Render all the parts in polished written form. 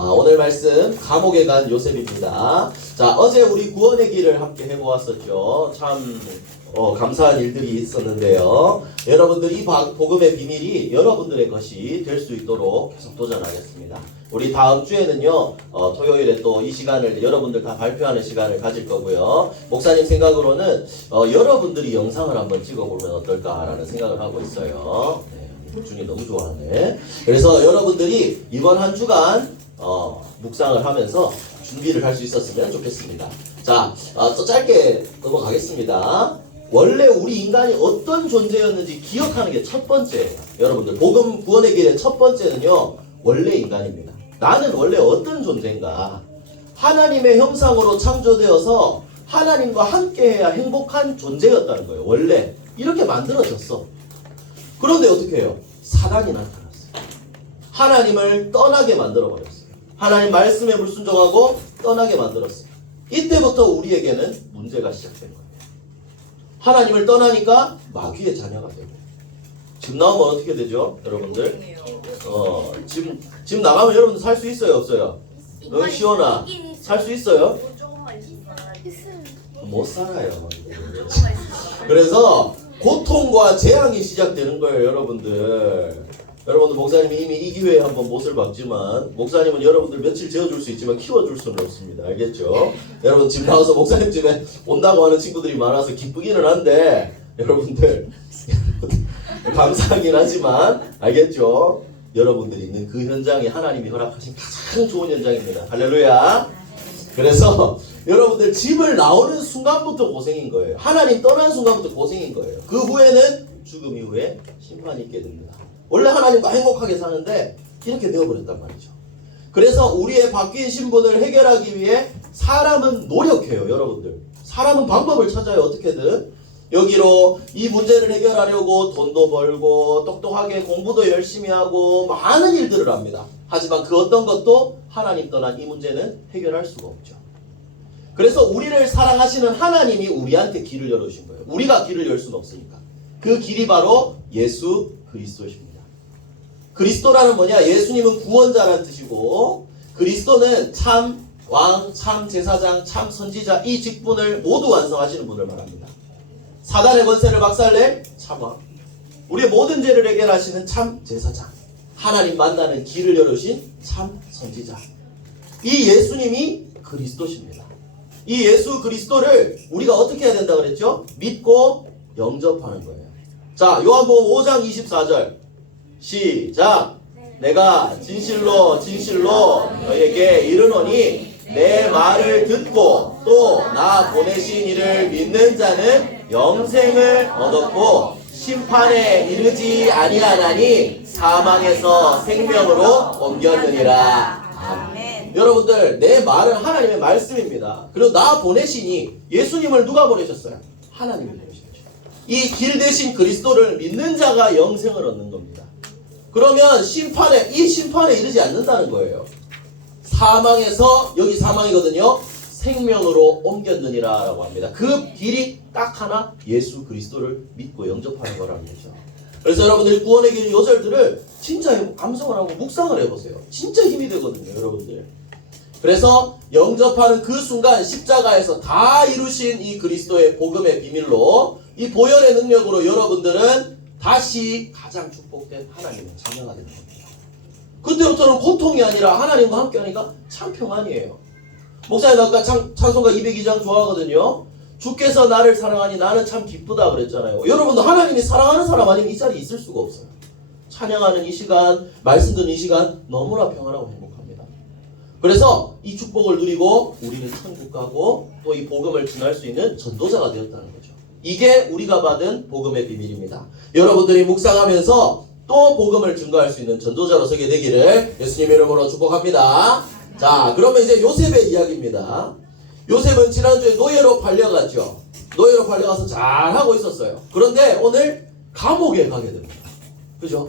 오늘 말씀 감옥에 간 요셉입니다. 자, 어제 우리 구원의 길을 함께 해보았었죠. 참 감사한 일들이 있었는데요. 여러분들 이 복음의 비밀이 여러분들의 것이 될 수 있도록 계속 도전하겠습니다. 우리 다음 주에는요, 토요일에 또 이 시간을 여러분들 다 발표하는 시간을 가질 거고요. 목사님 생각으로는 여러분들이 영상을 한번 찍어보면 어떨까라는 생각을 하고 있어요. 네, 준이 너무 좋아하네. 그래서 여러분들이 이번 한 주간 묵상을 하면서 준비를 할 수 있었으면 좋겠습니다. 자, 또 짧게 넘어가겠습니다. 원래 우리 인간이 어떤 존재였는지 기억하는 게 첫 번째예요. 여러분들 복음 구원의 길의 첫 번째는요, 원래 인간입니다. 나는 원래 어떤 존재인가? 하나님의 형상으로 창조되어서 하나님과 함께해야 행복한 존재였다는 거예요. 원래 이렇게 만들어졌어. 그런데 어떻게 해요? 사단이 나타났어요. 하나님을 떠나게 만들어버렸어요. 하나님 말씀에 불순종하고 떠나게 만들었어요. 이때부터 우리에게는 문제가 시작된 거예요. 하나님을 떠나니까 마귀의 자녀가 되고, 지금 나오면 어떻게 되죠? 여러분들? 지금 나가면 여러분들 살 수 있어요? 없어요? 시원아, 살 수 있어요? 못 살아요. 그래서 고통과 재앙이 시작되는 거예요, 여러분들. 여러분들 목사님이 이미 이 기회에 한번 못을 박지만, 목사님은 여러분들 며칠 재워줄 수 있지만 키워줄 수는 없습니다. 알겠죠? 여러분 집 나와서 목사님 집에 온다고 하는 친구들이 많아서 기쁘기는 한데, 여러분들 감사하긴 하지만 알겠죠? 여러분들이 있는 그 현장이 하나님이 허락하신 가장 좋은 현장입니다. 할렐루야. 그래서 여러분들 집을 나오는 순간부터 고생인 거예요. 하나님 떠난 순간부터 고생인 거예요. 그 후에는 죽음 이후에 심판이 있게 됩니다. 원래 하나님과 행복하게 사는데 이렇게 되어버렸단 말이죠. 그래서 우리의 바뀐 신분을 해결하기 위해 사람은 노력해요. 여러분들 사람은 방법을 찾아요. 어떻게든 여기로 이 문제를 해결하려고 돈도 벌고 똑똑하게 공부도 열심히 하고 많은 일들을 합니다. 하지만 그 어떤 것도 하나님 떠난 이 문제는 해결할 수가 없죠. 그래서 우리를 사랑하시는 하나님이 우리한테 길을 열어주신 거예요. 우리가 길을 열 수는 없으니까. 그 길이 바로 예수 그리스도십니다. 그리스도라는 뭐냐? 예수님은 구원자라는 뜻이고, 그리스도는 참 왕, 참 제사장, 참 선지자, 이 직분을 모두 완성하시는 분을 말합니다. 사단의 권세를 박살낼 참 왕, 우리의 모든 죄를 해결하시는 참 제사장, 하나님 만나는 길을 열으신 참 선지자, 이 예수님이 그리스도십니다. 이 예수 그리스도를 우리가 어떻게 해야 된다고 그랬죠? 믿고 영접하는 거예요. 자, 요한복음 5장 24절 시작. 내가 진실로 너에게 이르노니 내 말을 듣고 또 나 보내신 이를 믿는 자는 영생을 얻었고 심판에 이르지 아니하나니 사망에서 생명으로 옮겼느니라. 아멘. 여러분들, 내 말은 하나님의 말씀입니다. 그리고 나 보내시니, 예수님을 누가 보내셨어요? 하나님이 보내셨죠. 이 길 대신 그리스도를 믿는 자가 영생을 얻는 겁니다. 그러면 이 심판에 이르지 않는다는 거예요. 사망에서, 여기 사망이거든요, 생명으로 옮겼느니라 라고 합니다. 그 길이 딱 하나, 예수 그리스도를 믿고 영접하는 거라는 거죠. 그래서 여러분들이 구원의 길 요절들을 진짜 감성을 하고 묵상을 해보세요. 진짜 힘이 되거든요, 여러분들. 그래서 영접하는 그 순간 십자가에서 다 이루신 이 그리스도의 복음의 비밀로, 이 보혈의 능력으로 여러분들은 다시 가장 축복된 하나님의 자녀가 되는 겁니다. 그때부터는 고통이 아니라 하나님과 함께 하니까 참 평안이에요. 목사님 아까 찬송가 202장 좋아하거든요. 주께서 나를 사랑하니 나는 참 기쁘다 그랬잖아요. 여러분도 하나님이 사랑하는 사람 아니면 이 자리에 있을 수가 없어요. 찬양하는 이 시간, 말씀 듣는 이 시간 너무나 평안하고 행복합니다. 그래서 이 축복을 누리고 우리는 천국 가고 또 이 복음을 전할 수 있는 전도자가 되었다는 거죠. 이게 우리가 받은 복음의 비밀입니다. 여러분들이 묵상하면서 또 복음을 증거할 수 있는 전도자로 서게 되기를 예수님의 이름으로 축복합니다. 자, 그러면 이제 요셉의 이야기입니다. 요셉은 지난주에 노예로 팔려갔죠. 노예로 팔려가서 잘하고 있었어요. 그런데 오늘 감옥에 가게 됩니다. 그죠?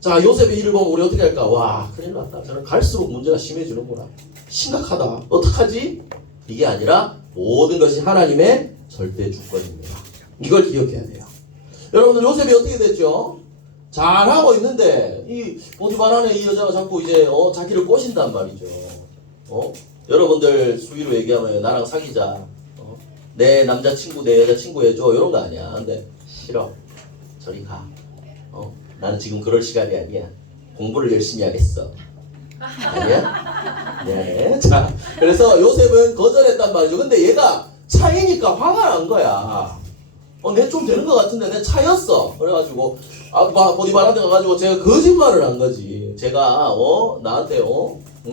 자, 요셉의 일을 보면 우리 어떻게 할까? 와, 큰일 났다. 저는 갈수록 문제가 심해지는구나. 심각하다. 어떡하지? 이게 아니라 모든 것이 하나님의 절대 주권입니다. 이걸 기억해야 돼요. 여러분들, 요셉이 어떻게 됐죠? 잘하고 있는데 이 보디바라네 이 여자가 자꾸 이제 자기를 꼬신단 말이죠. 여러분들 수위로 얘기하면 나랑 사귀자. 내 남자친구 내 여자친구 해줘 이런 거 아니야. 근데 싫어. 저리 가. 나는 지금 그럴 시간이 아니야. 공부를 열심히 하겠어. 아니야? 네. 자, 그래서 요셉은 거절했단 말이죠. 근데 얘가 차이니까 화가 난 거야. 내 좀 되는 것 같은데 내 차였어. 그래가지고 보디바라한테 가가지고 제가 거짓말을 한 거지. 제가 나한테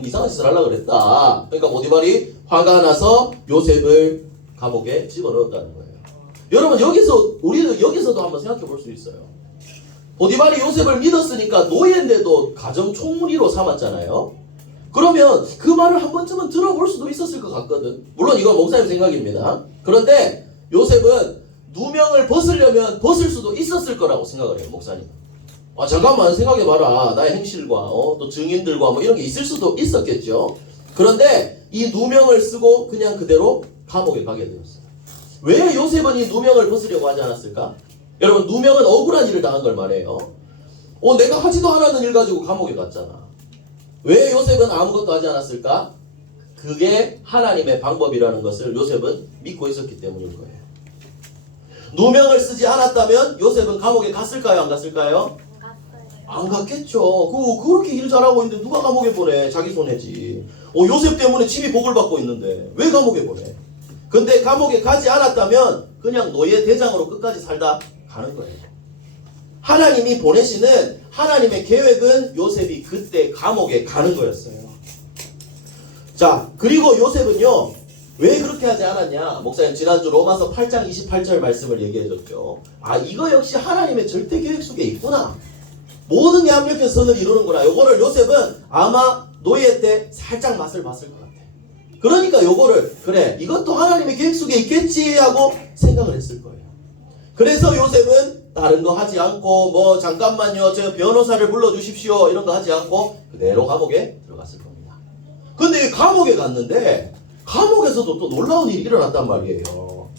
이상한 짓을 하려고 그랬다. 그러니까 보디발이 화가 나서 요셉을 감옥에 집어넣었다는 거예요. 여러분 우리도 여기서도 한번 생각해 볼 수 있어요. 보디발이 요셉을 믿었으니까 노예인데도 가정 총리로 삼았잖아요. 그러면 그 말을 한 번쯤은 들어볼 수도 있었을 것 같거든. 물론 이건 목사님 생각입니다. 그런데 요셉은 누명을 벗으려면 벗을 수도 있었을 거라고 생각을 해요. 목사님. 잠깐만 생각해봐라. 나의 행실과 또 증인들과 뭐 이런 게 있을 수도 있었겠죠. 그런데 이 누명을 쓰고 그냥 그대로 감옥에 가게 되었어요. 왜 요셉은 이 누명을 벗으려고 하지 않았을까? 여러분, 누명은 억울한 일을 당한 걸 말해요. 내가 하지도 않았는 일 가지고 감옥에 갔잖아. 왜 요셉은 아무것도 하지 않았을까? 그게 하나님의 방법이라는 것을 요셉은 믿고 있었기 때문일 거예요. 누명을 쓰지 않았다면 요셉은 감옥에 갔을까요? 안 갔을까요? 안 갔겠죠. 그렇게 일 잘하고 있는데 누가 감옥에 보내? 자기 손해지. 요셉 때문에 침이 복을 받고 있는데 왜 감옥에 보내? 근데 감옥에 가지 않았다면 그냥 노예 대장으로 끝까지 살다 가는 거예요. 하나님이 보내시는 하나님의 계획은 요셉이 그때 감옥에 가는 거였어요. 자, 그리고 요셉은요, 왜 그렇게 하지 않았냐? 목사님 지난주 로마서 8장 28절 말씀을 얘기해줬죠. 이거 역시 하나님의 절대 계획 속에 있구나. 모든 게 합력해서 선을 이루는구나. 요거를 요셉은 아마 노예 때 살짝 맛을 봤을 것 같아. 그러니까 요거를 그래 이것도 하나님의 계획 속에 있겠지 하고 생각을 했을 거예요. 그래서 요셉은 다른 거 하지 않고 잠깐만요 저 변호사를 불러주십시오 이런 거 하지 않고 그대로 감옥에 들어갔을 겁니다. 근데 감옥에 갔는데 감옥에서도 또 놀라운 일이 일어났단 말이에요.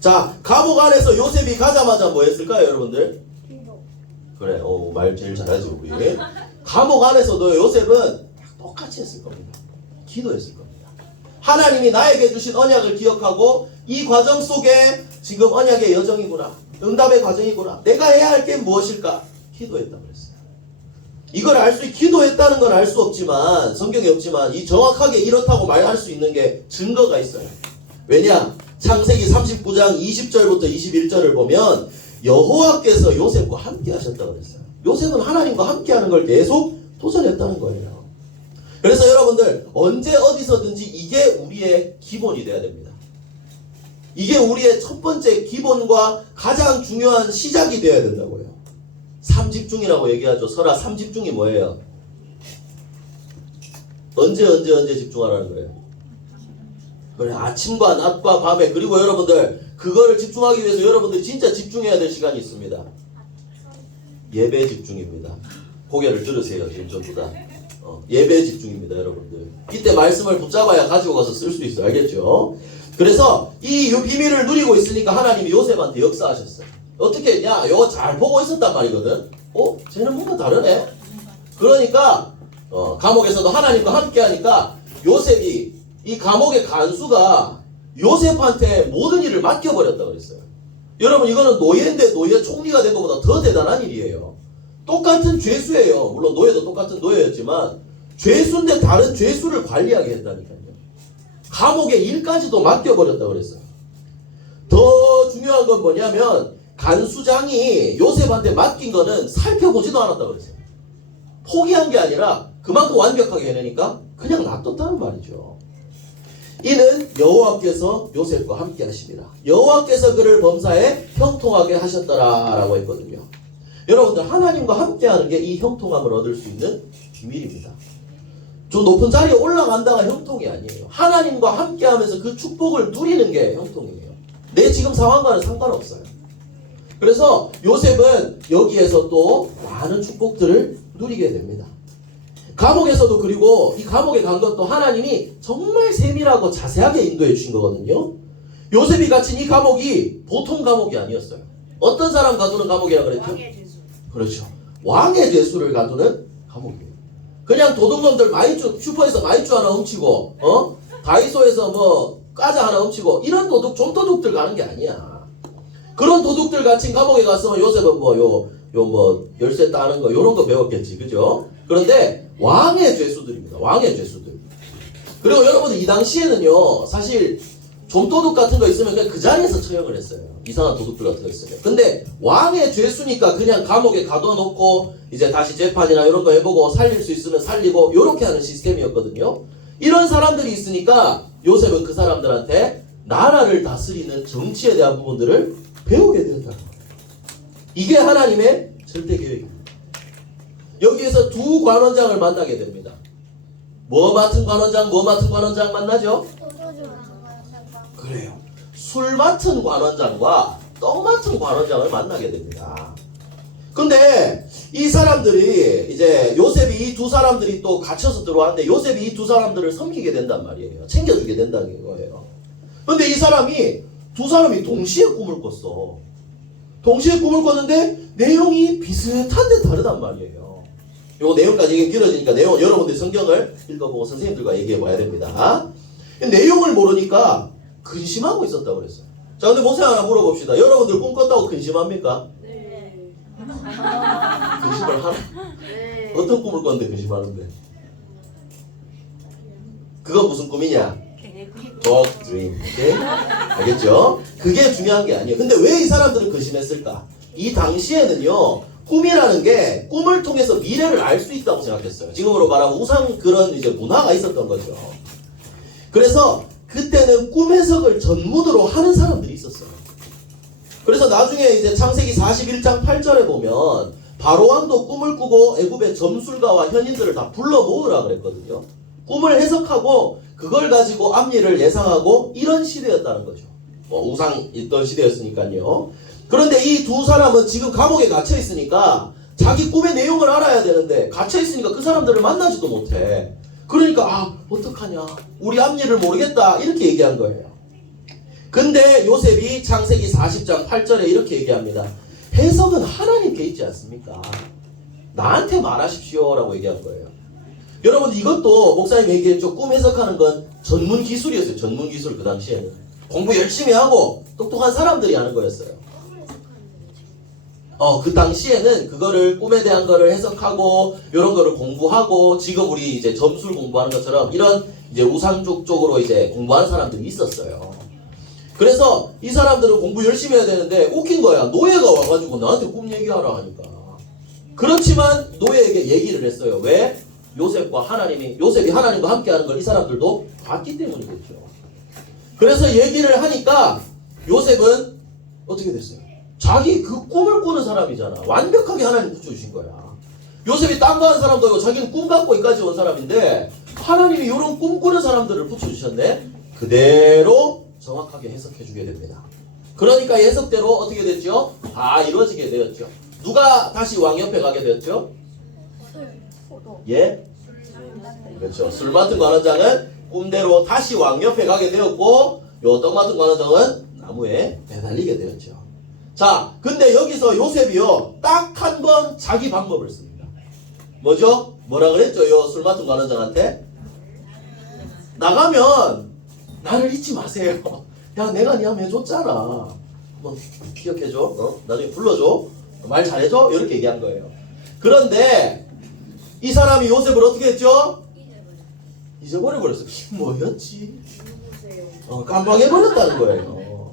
자, 감옥 안에서 요셉이 가자마자 뭐 했을까요, 여러분들? 그래, 말 제일 잘하지 우리. 감옥 안에서도 요셉은 똑같이 했을 겁니다. 기도했을 겁니다. 하나님이 나에게 주신 언약을 기억하고 이 과정 속에 지금 언약의 여정이구나, 응답의 과정이구나, 내가 해야 할 게 무엇일까? 기도했다고 그랬어요. 이걸 기도했다는 건 알 수 없지만, 성경에 없지만 이 정확하게 이렇다고 말할 수 있는 게 증거가 있어요. 왜냐? 창세기 39장 20절부터 21절을 보면 여호와께서 요셉과 함께 하셨다고 그랬어요. 요셉은 하나님과 함께 하는 걸 계속 도전했다는 거예요. 그래서 여러분들 언제 어디서든지 이게 우리의 기본이 돼야 됩니다. 이게 우리의 첫 번째 기본과 가장 중요한 시작이 돼야 된다고요. 삼집중이라고 얘기하죠. 설아, 삼집중이 뭐예요? 언제 집중하라는 거예요? 그래, 아침과 낮과 밤에. 그리고 여러분들 그거를 집중하기 위해서 여러분들이 진짜 집중해야 될 시간이 있습니다. 예배 집중입니다. 고개를 들으세요. 지금 전부 다 예배 집중입니다. 여러분들 이때 말씀을 붙잡아야 가지고 가서 쓸 수 있어요. 알겠죠? 그래서 이 비밀을 누리고 있으니까 하나님이 요셉한테 역사하셨어요. 어떻게 했냐? 이거 잘 보고 있었단 말이거든. 쟤는 뭔가 다르네. 그러니까 감옥에서도 하나님과 함께 하니까 요셉이 이 감옥의 간수가 요셉한테 모든 일을 맡겨버렸다고 그랬어요. 여러분, 이거는 노예인데 노예 총리가 된 것보다 더 대단한 일이에요. 똑같은 죄수예요. 물론 노예도 똑같은 노예였지만 죄수인데 다른 죄수를 관리하게 했다니까요. 감옥의 일까지도 맡겨버렸다고 그랬어요. 더 중요한 건 뭐냐면 간수장이 요셉한테 맡긴 거는 살펴보지도 않았다고 그랬어요. 포기한 게 아니라 그만큼 완벽하게 해내니까 그냥 놔뒀다는 말이죠. 이는 여호와께서 요셉과 함께 하시리라. 여호와께서 그를 범사에 형통하게 하셨더라 라고 했거든요. 여러분들, 하나님과 함께 하는 게 이 형통함을 얻을 수 있는 비밀입니다. 좀 높은 자리에 올라간다가 형통이 아니에요. 하나님과 함께 하면서 그 축복을 누리는 게 형통이에요. 내 지금 상황과는 상관없어요. 그래서 요셉은 여기에서 또 많은 축복들을 누리게 됩니다. 감옥에서도, 그리고 이 감옥에 간 것도 하나님이 정말 세밀하고 자세하게 인도해 주신 거거든요. 요셉이 갇힌 이 감옥이 보통 감옥이 아니었어요. 어떤 사람 가두는 감옥이라고 그랬죠? 그렇죠. 왕의 죄수를 가두는 감옥이에요. 그냥 도둑놈들 마이쮸 슈퍼에서 마이쮸 하나 훔치고 다이소에서 뭐 과자 하나 훔치고 이런 도둑 좀도둑들 가는 게 아니야. 그런 도둑들 갇힌 감옥에 갔으면 요셉은 뭐 열쇠 따는 거 요런 거 배웠겠지, 그죠? 그런데 왕의 죄수들입니다. 왕의 죄수들. 그리고 여러분들 이 당시에는요 사실 좀도둑 같은 거 있으면 그냥 그 자리에서 처형을 했어요. 이상한 도둑들 같은 거 있으면. 근데 왕의 죄수니까 그냥 감옥에 가둬놓고 이제 다시 재판이나 이런 거 해보고 살릴 수 있으면 살리고 요렇게 하는 시스템이었거든요. 이런 사람들이 있으니까 요셉은 그 사람들한테 나라를 다스리는 정치에 대한 부분들을 배우게 되었다는 거예요. 이게 하나님의 절대 계획입니다. 여기에서 두 관원장을 만나게 됩니다. 뭐 맡은 관원장 만나죠? 그래요. 술 맡은 관원장과 떡 맡은 관원장을 만나게 됩니다. 근데 이 사람들이 이제 요셉이 이 두 사람들이 또 갇혀서 들어왔는데 요셉이 이 두 사람들을 섬기게 된단 말이에요. 챙겨주게 된다는 거예요. 근데 이 두 사람이 동시에 꿈을 꿨어. 동시에 꿈을 꿨는데 내용이 비슷한데 다르단 말이에요. 요거 내용까지 얘기 길어지니까 내용은 여러분들 성경을 읽어보고 선생님들과 얘기해 봐야 됩니다. 내용을 모르니까 근심하고 있었다고 그랬어요. 자, 근데 목사 하나 물어봅시다. 여러분들 꿈 꿨다고 근심합니까? 네. 근심을 하나? 네. 어떤 꿈을 꿨는데 근심하는데? 그건 무슨 꿈이냐? Dog dream. 오케이? 알겠죠? 그게 중요한 게 아니에요. 근데 왜 이 사람들은 근심했을까? 이 당시에는요, 꿈이라는 게 꿈을 통해서 미래를 알 수 있다고 생각했어요. 지금으로 말하면 우상 그런 이제 문화가 있었던 거죠. 그래서 그때는 꿈 해석을 전문으로 하는 사람들이 있었어요. 그래서 나중에 이제 창세기 41장 8절에 보면 바로왕도 꿈을 꾸고 애굽의 점술가와 현인들을 다 불러 모으라 그랬거든요. 꿈을 해석하고 그걸 가지고 앞일을 예상하고 이런 시대였다는 거죠. 뭐 우상 있던 시대였으니까요. 그런데 이 두 사람은 지금 감옥에 갇혀 있으니까 자기 꿈의 내용을 알아야 되는데 갇혀 있으니까 그 사람들을 만나지도 못해. 그러니까 어떡하냐, 우리 앞일을 모르겠다 이렇게 얘기한 거예요. 근데 요셉이 창세기 40장 8절에 이렇게 얘기합니다. 해석은 하나님께 있지 않습니까? 나한테 말하십시오 라고 얘기한 거예요. 여러분 이것도 목사님 얘기했죠. 꿈 해석하는 건 전문 기술이었어요. 전문 기술. 그 당시에는 공부 열심히 하고 똑똑한 사람들이 하는 거였어요. 그 당시에는 그거를 꿈에 대한 거를 해석하고 이런 거를 공부하고 지금 우리 이제 점술 공부하는 것처럼 이런 이제 우상족 쪽으로 이제 공부하는 사람들이 있었어요. 그래서 이 사람들은 공부 열심히 해야 되는데 웃긴 거야. 노예가 와가지고 나한테 꿈 얘기하라 하니까. 그렇지만 노예에게 얘기를 했어요. 왜? 요셉이 하나님과 함께하는 걸 이 사람들도 봤기 때문이겠죠. 그래서 얘기를 하니까 요셉은 어떻게 됐어요? 자기 그 꿈을 꾸는 사람이잖아. 완벽하게 하나님 붙여주신 거야. 요셉이 딴 거 하는 사람도 아니고 자기는 꿈 갖고 여기까지 온 사람인데 하나님이 이런 꿈 꾸는 사람들을 붙여주셨네. 그대로 정확하게 해석해주게 됩니다. 그러니까 해석대로 어떻게 됐죠? 다 이루어지게 되었죠. 누가 다시 왕 옆에 가게 되었죠? 예? 그렇죠. 술 맡은 관원장은 꿈대로 다시 왕 옆에 가게 되었고 요 떡 맡은 관원장은 나무에 매달리게 되었죠. 자, 근데 여기서 요셉이요 딱 한 번 자기 방법을 씁니다. 뭐죠? 뭐라 그랬죠? 요 술 맡은 관원장한테 나가면 나를 잊지 마세요. 야, 내가 니 한번 해줬잖아. 한번 기억해줘. 나중에 불러줘. 말 잘해줘. 이렇게 얘기한 거예요. 그런데 이 사람이 요셉을 어떻게 했죠? 잊어버려버렸어요. 뭐였지? 깜빡해버렸다는 거예요.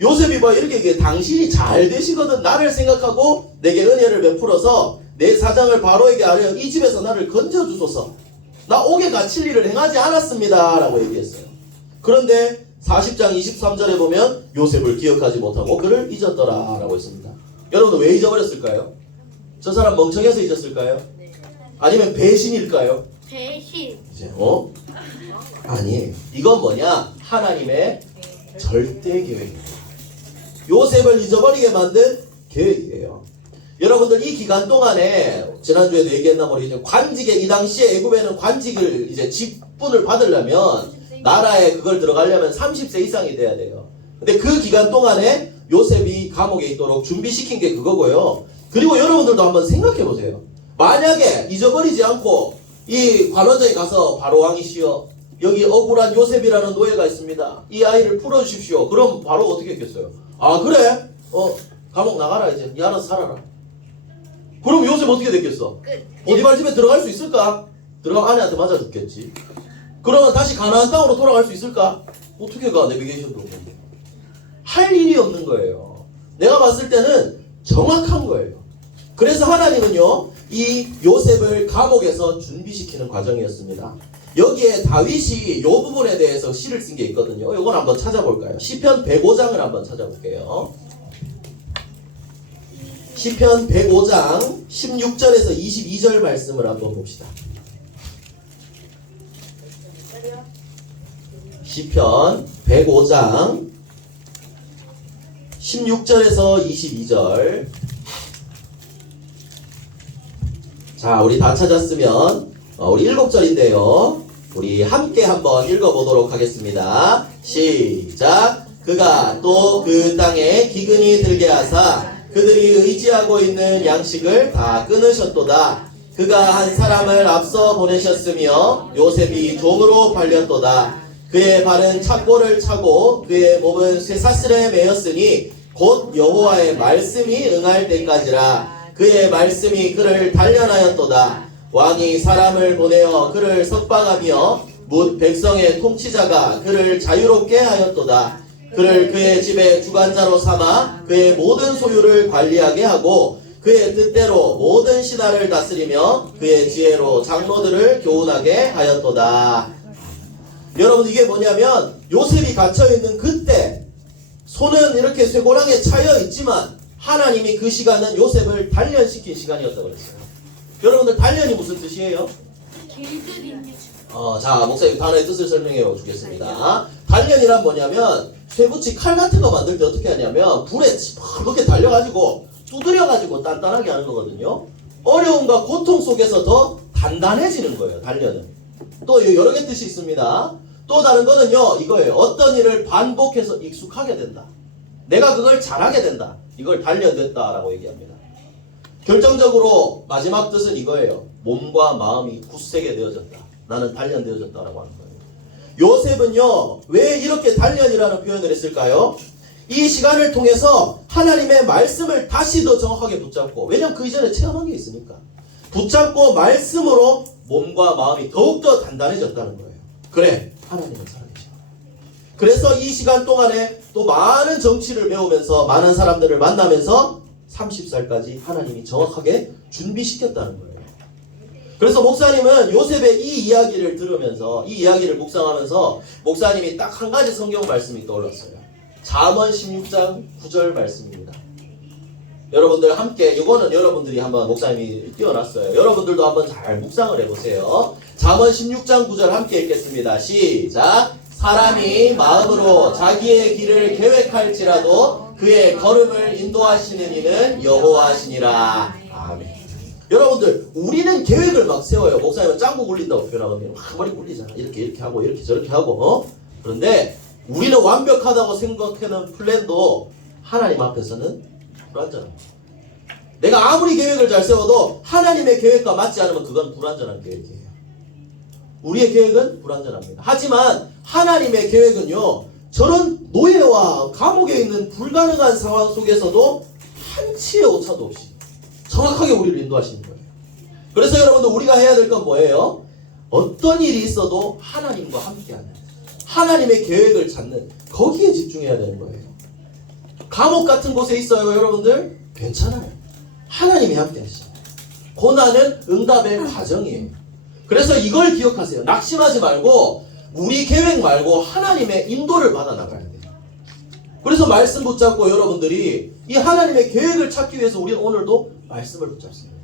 요셉이 봐 이렇게 얘기해. 당신이 잘 되시거든. 나를 생각하고 내게 은혜를 베풀어서 내 사장을 바로에게 아뢰어 이 집에서 나를 건져주소서. 나 옥에 갇힐 일을 행하지 않았습니다 라고 얘기했어요. 그런데 40장 23절에 보면 요셉을 기억하지 못하고 그를 잊었더라 라고 했습니다. 여러분 왜 잊어버렸을까요? 저 사람 멍청해서 잊었을까요? 아니면 배신일까요? 배신. 이제 아니, 이건 뭐냐? 하나님의 절대 계획입니다. 요셉을 잊어버리게 만든 계획이에요. 여러분들 이 기간 동안에 지난주에도 얘기했나 모르겠지만 관직에 이 당시에 애굽에는 관직을 이제 직분을 받으려면 나라에 그걸 들어가려면 30세 이상이 돼야 돼요. 근데 그 기간 동안에 요셉이 감옥에 있도록 준비시킨 게 그거고요. 그리고 여러분들도 한번 생각해 보세요. 만약에 잊어버리지 않고 이 관원장에 가서 바로 왕이시여 여기 억울한 요셉이라는 노예가 있습니다. 이 아이를 풀어주십시오. 그럼 바로 어떻게 했겠어요? 아 그래? 감옥 나가라 이제. 니 알아서 살아라. 그럼 요셉 어떻게 됐겠어? 보디발 집에 들어갈 수 있을까? 들어가면 아내한테 맞아 죽겠지. 그러면 다시 가나안 땅으로 돌아갈 수 있을까? 어떻게 가? 내비게이션도 없는데. 할 일이 없는 거예요. 내가 봤을 때는 정확한 거예요. 그래서 하나님은요 이 요셉을 감옥에서 준비시키는 과정이었습니다. 여기에 다윗이 이 부분에 대해서 시를 쓴 게 있거든요. 이건 한번 찾아볼까요? 시편 105장을 한번 찾아볼게요. 시편 105장 16절에서 22절 말씀을 한번 봅시다. 시편 105장 16절에서 22절. 자, 우리 다 찾았으면 우리 7절인데요. 우리 함께 한번 읽어보도록 하겠습니다. 시작. 그가 또 그 땅에 기근이 들게 하사 그들이 의지하고 있는 양식을 다 끊으셨도다. 그가 한 사람을 앞서 보내셨으며 요셉이 종으로 팔렸도다. 그의 발은 착고를 차고 그의 몸은 쇠사슬에 매였으니 곧 여호와의 말씀이 응할 때까지라. 그의 말씀이 그를 단련하였도다. 왕이 사람을 보내어 그를 석방하며 뭇 백성의 통치자가 그를 자유롭게 하였도다. 그를 그의 집의 주관자로 삼아 그의 모든 소유를 관리하게 하고 그의 뜻대로 모든 신하를 다스리며 그의 지혜로 장로들을 교훈하게 하였도다. 여러분 이게 뭐냐면 요셉이 갇혀있는 그때 손은 이렇게 쇠고랑에 차여 있지만 하나님이 그 시간은 요셉을 단련시킨 시간이었다고 그랬어요. 여러분들 단련이 무슨 뜻이에요? 길들이기. 자 목사님 단어의 뜻을 설명해 주겠습니다. 단련이란 뭐냐면 쇠붙이 칼 같은 거 만들 때 어떻게 하냐면 불에 그렇게 달려가지고 두드려가지고 단단하게 하는 거거든요. 어려움과 고통 속에서 더 단단해지는 거예요. 단련은. 또 여러 개 뜻이 있습니다. 또 다른 거는요 이거예요. 어떤 일을 반복해서 익숙하게 된다. 내가 그걸 잘하게 된다. 이걸 단련됐다라고 얘기합니다. 결정적으로 마지막 뜻은 이거예요. 몸과 마음이 굳세게 되어졌다. 나는 단련되어졌다라고 하는 거예요. 요셉은요 왜 이렇게 단련이라는 표현을 했을까요? 이 시간을 통해서 하나님의 말씀을 다시 더 정확하게 붙잡고, 왜냐면 그 이전에 체험한 게 있으니까 붙잡고 말씀으로 몸과 마음이 더욱더 단단해졌다는 거예요. 그래, 하나님은 살아계셔. 그래서 이 시간 동안에 또 많은 정치를 배우면서 많은 사람들을 만나면서 30살까지 하나님이 정확하게 준비시켰다는 거예요. 그래서 목사님은 요셉의 이 이야기를 들으면서 이 이야기를 묵상하면서 목사님이 딱 한 가지 성경 말씀이 떠올랐어요. 잠언 16장 9절 말씀입니다. 여러분들 함께 이거는 여러분들이 한번 목사님이 띄워놨어요. 여러분들도 한번 잘 묵상을 해보세요. 잠언 16장 9절 함께 읽겠습니다. 시작. 사람이 마음으로 자기의 길을 계획할지라도 그의 걸음을 인도하시는 이는 여호와시니라. 아멘. 여러분들 우리는 계획을 막 세워요. 목사님은 짱구 굴린다고 표현하거든요. 막 머리 굴리잖아. 이렇게 하고 이렇게 저렇게 하고 그런데 우리는 완벽하다고 생각하는 플랜도 하나님 앞에서는 불완전합니다. 내가 아무리 계획을 잘 세워도 하나님의 계획과 맞지 않으면 그건 불완전한 계획이에요. 우리의 계획은 불완전합니다. 하지만 하나님의 계획은요, 저런 노예와 감옥에 있는 불가능한 상황 속에서도 한치의 오차도 없이 정확하게 우리를 인도하시는 거예요. 그래서 여러분들 우리가 해야 될 건 뭐예요? 어떤 일이 있어도 하나님과 함께하는, 하나님의 계획을 찾는, 거기에 집중해야 되는 거예요. 감옥 같은 곳에 있어요, 여러분들? 괜찮아요. 하나님이 함께 하시잖아요. 고난은 응답의 과정이에요. 그래서 이걸 기억하세요. 낙심하지 말고 우리 계획 말고 하나님의 인도를 받아 나가야 돼요. 그래서 말씀 붙잡고 여러분들이 이 하나님의 계획을 찾기 위해서 우리는 오늘도 말씀을 붙잡습니다.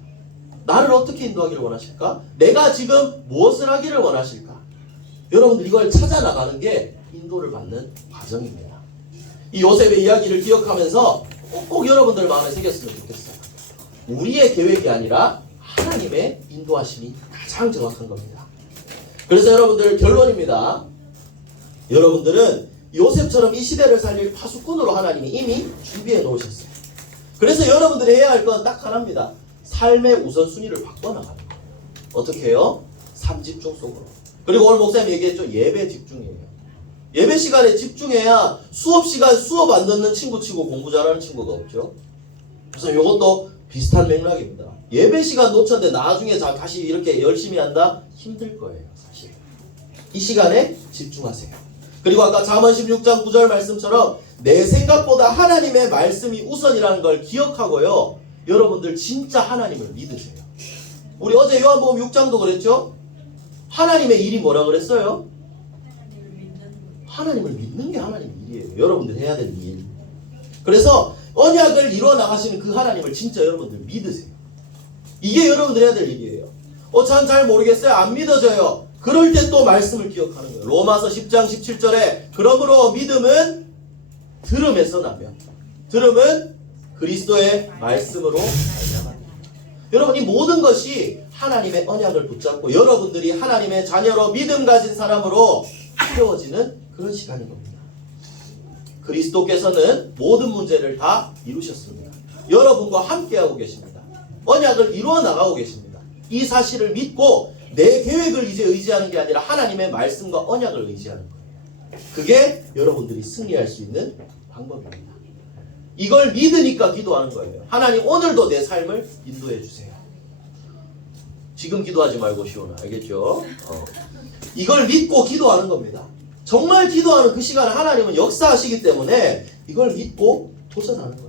나를 어떻게 인도하기를 원하실까? 내가 지금 무엇을 하기를 원하실까? 여러분들 이걸 찾아 나가는 게 인도를 받는 과정입니다. 이 요셉의 이야기를 기억하면서 꼭 여러분들 마음에 새겼으면 좋겠어요. 우리의 계획이 아니라 하나님의 인도하심이 가장 정확한 겁니다. 그래서 여러분들 결론입니다. 여러분들은 요셉처럼 이 시대를 살릴 파수꾼으로 하나님이 이미 준비해 놓으셨어요. 그래서 여러분들이 해야 할 건 딱 하나입니다. 삶의 우선순위를 바꿔나가는 거예요. 어떻게 해요? 삼집중 속으로. 그리고 오늘 목사님 얘기했죠. 예배 집중이에요. 예배 시간에 집중해야 수업 시간 수업 안 듣는 친구 치고 공부 잘하는 친구가 없죠. 그래서 이것도 비슷한 맥락입니다. 예배 시간 놓쳤는데 나중에 다시 이렇게 열심히 한다? 힘들 거예요, 사실. 이 시간에 집중하세요. 그리고 아까 잠언 16장 9절 말씀처럼 내 생각보다 하나님의 말씀이 우선이라는 걸 기억하고요. 여러분들 진짜 하나님을 믿으세요. 우리 어제 요한복음 6장도 그랬죠? 하나님의 일이 뭐라 그랬어요? 하나님을 믿는 게 하나님의 일이에요. 여러분들 해야 될 일. 그래서 언약을 이루어 나가시는 그 하나님을 진짜 여러분들 믿으세요. 이게 여러분들 해야 될 일이에요. 전 잘 모르겠어요. 안 믿어져요. 그럴 때 또 말씀을 기억하는 거예요. 로마서 10장 17절에 그러므로 믿음은 들음에서 나며 들음은 그리스도의 말씀으로 알려합니다. 여러분 이 모든 것이 하나님의 언약을 붙잡고 여러분들이 하나님의 자녀로 믿음 가진 사람으로 세워지는 그런 시간인 겁니다. 그리스도께서는 모든 문제를 다 이루셨습니다. 여러분과 함께하고 계십니다. 언약을 이루어 나가고 계십니다. 이 사실을 믿고 내 계획을 이제 의지하는 게 아니라 하나님의 말씀과 언약을 의지하는 거예요. 그게 여러분들이 승리할 수 있는 방법입니다. 이걸 믿으니까 기도하는 거예요. 하나님 오늘도 내 삶을 인도해 주세요. 지금 기도하지 말고 시원아, 알겠죠? 이걸 믿고 기도하는 겁니다. 정말 기도하는 그 시간에 하나님은 역사하시기 때문에 이걸 믿고 도전하는 거예요.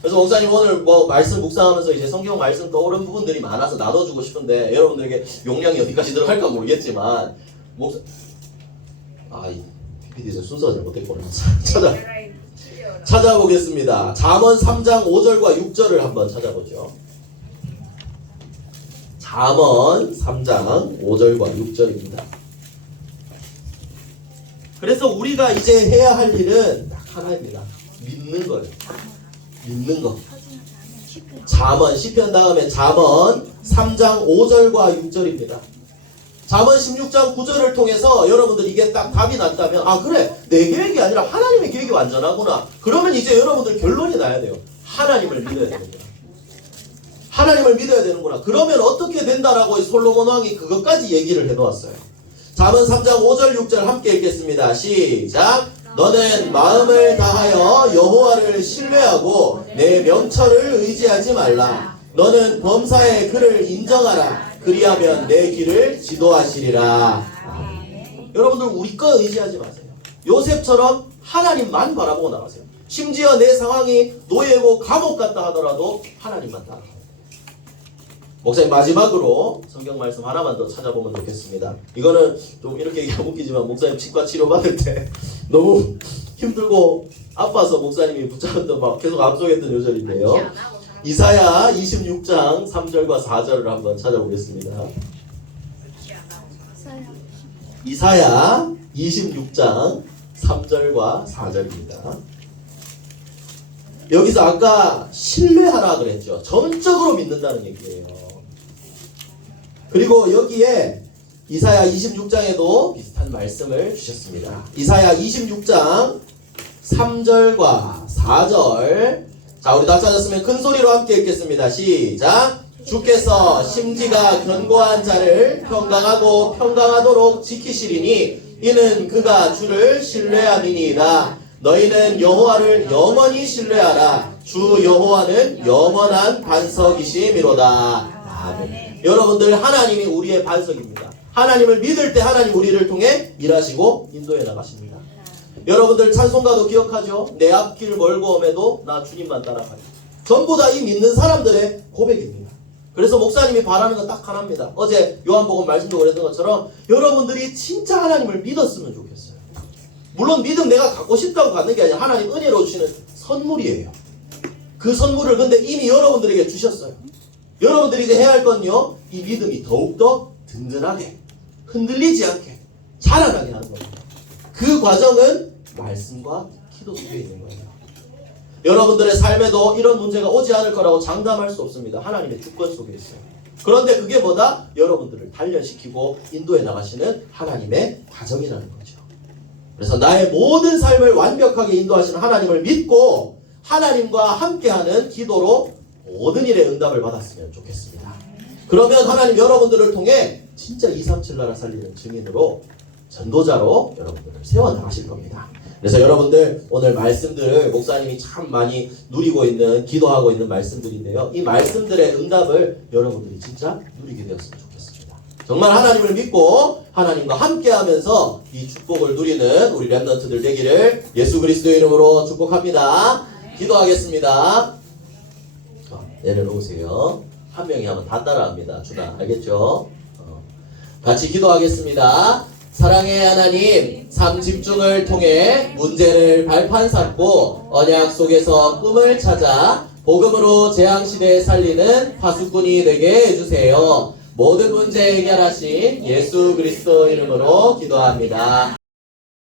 그래서 목사님 오늘 말씀 묵상하면서 이제 성경 말씀 떠오른 부분들이 많아서 나눠주고 싶은데 여러분들에게 용량이 어디까지 들어갈까 모르겠지만 이 PPT 순서가 잘못됐구나. 찾아보겠습니다. 잠언 3장 5절과 6절을 한번 찾아보죠. 잠언 3장 5절과 6절입니다. 그래서 우리가 이제 해야 할 일은 딱 하나입니다. 믿는 거예요. 믿는 거. 잠언 시편 다음에 잠언 3장 5절과 6절입니다. 잠언 16장 9절을 통해서 여러분들 이게 딱 답이 났다면 그래 내 계획이 아니라 하나님의 계획이 완전하구나. 그러면 이제 여러분들 결론이 나야 돼요. 하나님을 믿어야 되는구나. 하나님을 믿어야 되는구나. 그러면 어떻게 된다라고 솔로몬 왕이 그것까지 얘기를 해놓았어요. 잠언 3장 5절 6절 함께 읽겠습니다. 시작. 너는 마음을 다하여 여호와를 신뢰하고 내 명철을 의지하지 말라. 너는 범사의 그를 인정하라. 그리하면 내 길을 지도하시리라. 여러분들 우리 거 의지하지 마세요. 요셉처럼 하나님만 바라보고 나가세요. 심지어 내 상황이 노예고 감옥 같다 하더라도 하나님만 따라가요. 목사님 마지막으로 성경 말씀 하나만 더 찾아보면 좋겠습니다. 이거는 좀 이렇게 얘기하면 웃기지만 목사님 치과 치료 받을 때 너무 힘들고 아파서 목사님이 붙잡았던 막 계속 암송했던 요절인데요. 이사야 26장 3절과 4절을 한번 찾아보겠습니다. 이사야 26장 3절과 4절입니다. 여기서 아까 신뢰하라 그랬죠. 전적으로 믿는다는 얘기예요. 그리고 여기에 이사야 26장에도 비슷한 말씀을 주셨습니다. 이사야 26장 3절과 4절. 자, 우리 다 찾았으면 큰 소리로 함께 읽겠습니다. 시작. 주께서 심지가 견고한 자를 평강하고 평강하도록 지키시리니 이는 그가 주를 신뢰함이니이다. 너희는 여호와를 영원히 신뢰하라. 주 여호와는 영원한 반석이시미로다. 아멘. 여러분들 하나님이 우리의 반석입니다. 하나님을 믿을 때 하나님 우리를 통해 일하시고 인도해 나가십니다. 여러분들 찬송가도 기억하죠? 내 앞길 멀고 험해도 나 주님만 따라가리. 전부 다 이 믿는 사람들의 고백입니다. 그래서 목사님이 바라는 건 딱 하나입니다. 어제 요한복음 말씀도 그랬던 것처럼 여러분들이 진짜 하나님을 믿었으면 좋겠어요. 물론 믿음 내가 갖고 싶다고 갖는 게 아니라 하나님 은혜로 주시는 선물이에요. 그 선물을 근데 이미 여러분들에게 주셨어요. 여러분들이 이제 해야 할 건요, 이 믿음이 더욱더 든든하게 흔들리지 않게 자라나게 하는 겁니다. 그 과정은 말씀과 기도 속에 있는 거예요. 여러분들의 삶에도 이런 문제가 오지 않을 거라고 장담할 수 없습니다. 하나님의 주권 속에 있어요. 그런데 그게 뭐다? 여러분들을 단련시키고 인도해 나가시는 하나님의 과정이라는 거죠. 그래서 나의 모든 삶을 완벽하게 인도하시는 하나님을 믿고 하나님과 함께하는 기도로 모든 일에 응답을 받았으면 좋겠습니다. 그러면 하나님 여러분들을 통해 진짜 237 나라 살리는 증인으로 전도자로 여러분들을 세워나가실 겁니다. 그래서 여러분들 오늘 말씀들 목사님이 참 많이 누리고 있는 기도하고 있는 말씀들인데요. 이 말씀들의 응답을 여러분들이 진짜 누리게 되었으면 좋겠습니다. 정말 하나님을 믿고 하나님과 함께하면서 이 축복을 누리는 우리 렘넌트들 되기를 예수 그리스도의 이름으로 축복합니다. 기도하겠습니다. 내려놓으세요. 한 명이 하면 다 따라합니다. 주다 알겠죠? 같이 기도하겠습니다. 사랑의 하나님, 삶 집중을 통해 문제를 발판 삼고 언약 속에서 꿈을 찾아 복음으로 재앙시대에 살리는 파수꾼이 되게 해주세요. 모든 문제 해결하신 예수 그리스도 이름으로 기도합니다.